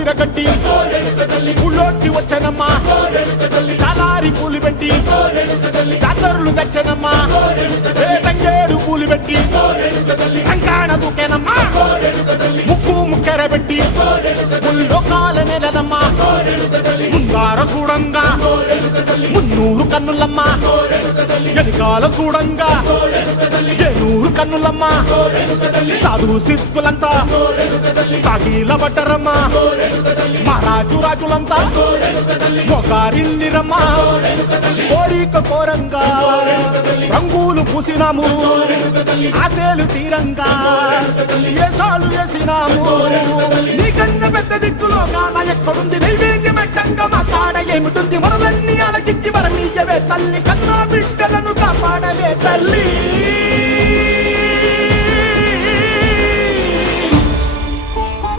సిరగట్టి ఊళ్ళోకి వచ్చనమ్మా చాలారి పూలు పెట్టి జాతరులు తెచ్చనమ్మా తంగేడు పూలు పెట్టి కంకాణ దూకేనమ్మా ముక్కు ముక్కెర పెట్టి ముల్లోకాల నెలనమ్మా ముందార చూడంగా మున్నూరు కన్నులమ్మా ఎనికాల చూడంగా ఏనూరు కన్నులమ్మా సాధు శిస్తులంతా సాగిల బట్టరమ్మా మహారాజు రాజులంతా మొగారిల్లిరమ్మా కోరిక కోరంగా రంగులు పూసినాము ఆశలు తీరంగా ఏసాలు వేసినాము నీకన్నా పెద్ద దిక్కులో కాన ఎక్కడుంది నైవేద్యం పెట్టంగా మా కాడ ఏమిటుంది మనలన్నీ అలకించి మరమీయవే తల్లి కన్నా బిడ్డలను కాపాడవే తల్లి